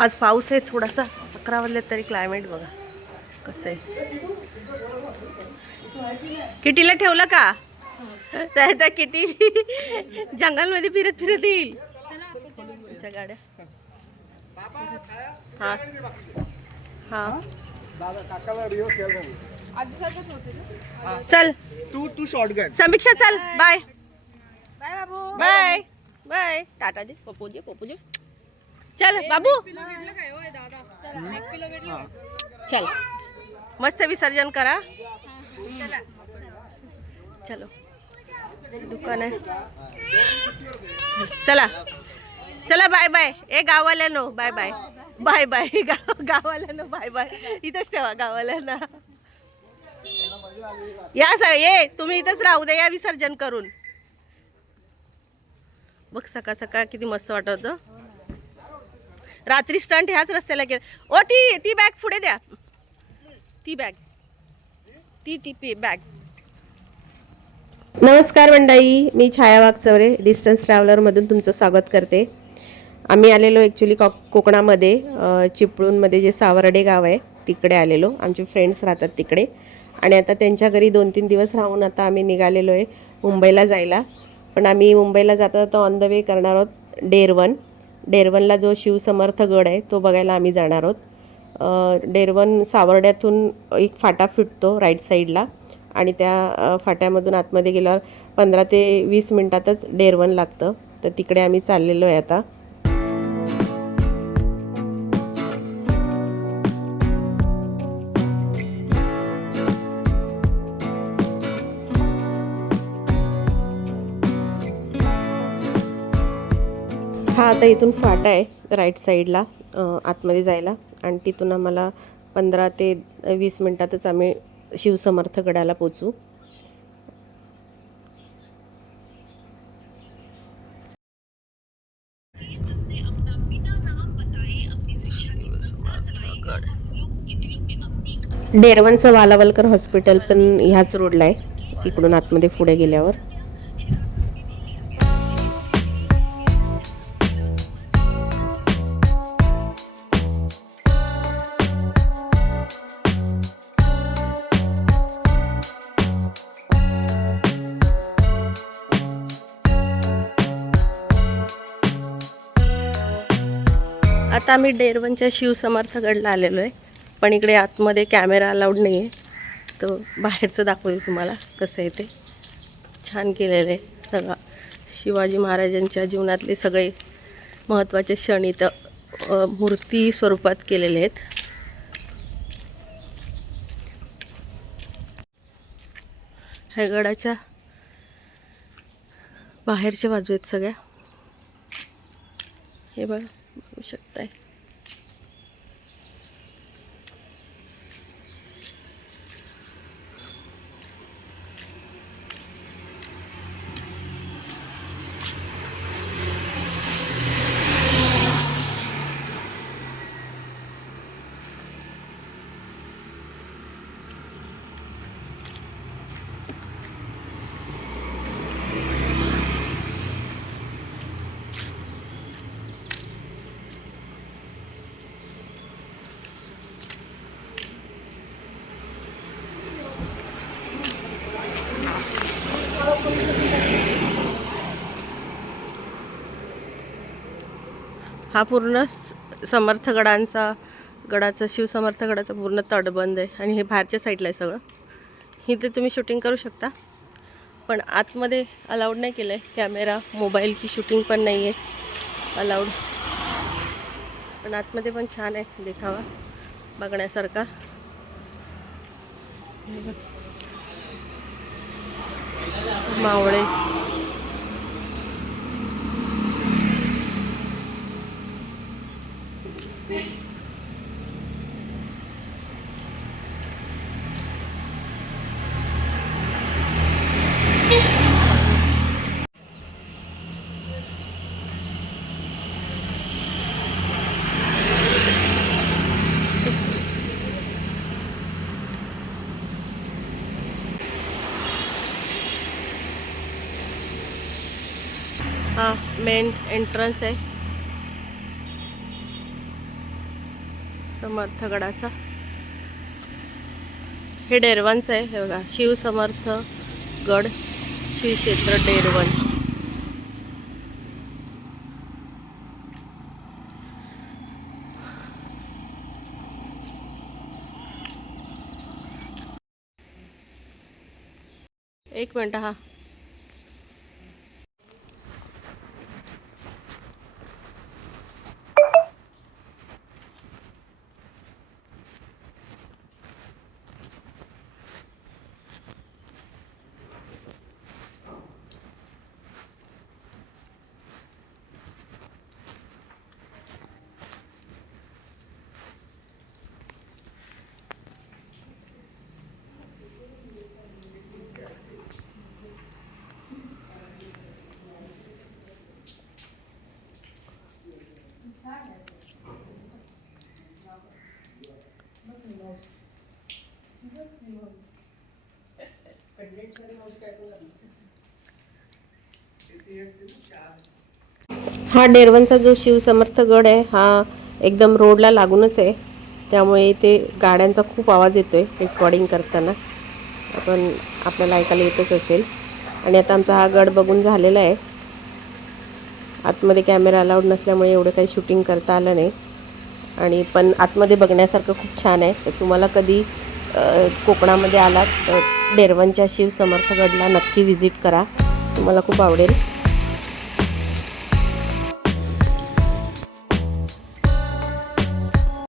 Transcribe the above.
आज पाऊस आहे थोडासा, 11 वाजले तरी क्लायमेट बघा कसं आहे. किटीला ठेवलं का? त्या किटी जंगलमध्ये फिरत फिरत येईल. तुमच्या गाड्या हा हा चल तू शॉटगन समीक्षा चल. बाय बाय बाय टाटा दे. पप्पू दे चल बाबू. चल मस्त विसर्जन करा. चलो दुकान आहे. चला चला बाय बाय. ए गाववाल्यानो बाय बाय बाय बाय. गाववाल्यानो बाय बाय. इथंच ठेवा गाववाल्यांना. या ये तुम्ही इथंच राहू दे या विसर्जन करून. बघ सकाळ सकाळ किती मस्त वाटत होतं. रात्री स्टंट ह्याच रस्त्याला केलं. ओ ती बॅग पुढे द्या. ती बॅग ती बॅग. नमस्कार मंडळी, मी छाया वाघचौरे डिस्टन्स ट्रॅव्हलरमधून तुमचं स्वागत करते. आम्ही आलेलो ॲक्च्युली कोकणामध्ये चिपळूणमध्ये जे सावर्डे गाव आहे तिकडे आलेलो. आमचे फ्रेंड्स राहतात तिकडे आणि आता त्यांच्या घरी 2-3 दिवस राहून आता आम्ही निघालेलो आहे मुंबईला जायला. पण आम्ही मुंबईला जाता जाता ऑन द वे करणार आहोत डेरवनला जो शिवसमर्थ गड आहे तो बघायला आम्ही जाणार आहोत. डेरवन सावर्ड्यातून एक फाटा फुटतो राईट साईडला आणि त्या फाट्यामधून आतमध्ये गेल्यावर 15 ते 20 मिनटातच डेरवन लागतं. तर तिकडे आम्ही चाललेलो आहे आता. हा आता इथून फाटा आहे राईट साईडला आतमध्ये जायला आणि तिथून आम्हाला 15 ते 20 मिनटातच आम्ही शिवसमर्थ गडाला पोचू. डेरवनचं वालावलकर हॉस्पिटल पण ह्याच रोडला आहे इकडून आतमध्ये पुढे गेल्यावर. आता आम्ही डेरवनच्या शिवसमर्थगडला आलेलो आहे. पण इकडे आतमध्ये कॅमेरा अलाउड नाही आहे. तर बाहेरचं दाखवते तुम्हाला कसं आहे ते. छान केलेलं आहे सगळं. शिवाजी महाराजांच्या जीवनातले सगळे महत्त्वाचे क्षण इथं मूर्ती स्वरूपात केलेले आहेत. ह्या गडाच्या बाहेरच्या बाजू आहेत सगळ्या. हे बघा बघू शकताय. हा पूर्ण गडाचा शिवसमर्थ गडाचा पूर्ण तटबंद आहे आणि हे बाहेरच्या साईडला आहे सगळं. इथे तुम्ही शूटिंग करू शकता पण आतमध्ये अलाउड नाही केलं आहे. कॅमेरा मोबाईलची शूटिंग पण नाही आहे अलाउड. पण आतमध्ये पण छान आहे देखावा बघण्यासारखा. मावळे हा मेन एंट्रन्स आहे. समर्थगडाचा हे डेरवनचं आहे. हे बघा, शिव समर्थ गड, श्री क्षेत्र डेरवन. एक मिनिट हा. हा डेरवनचा जो शिवसमर्थ गड आहे हा एकदम रोडला लागूनच आहे, त्यामुळे इथे गाड्यांचा खूप आवाज येतोय रेकॉर्डिंग करताना. आपल्याला ऐकायला येतच असेल. आणि आता आमचा हा गड बघून झालेला आहे. आतमध्ये कॅमेरा अलाउड नसल्यामुळे एवढं काही शूटिंग करता आलं नाही. आणि पण आतमध्ये बघण्यासारखं खूप छान आहे. तर तुम्हाला कधी कोकणामध्ये आलात तर डेरवनच्या शिवसमर्थ गडला नक्की व्हिजिट करा, तुम्हाला खूप आवडेल.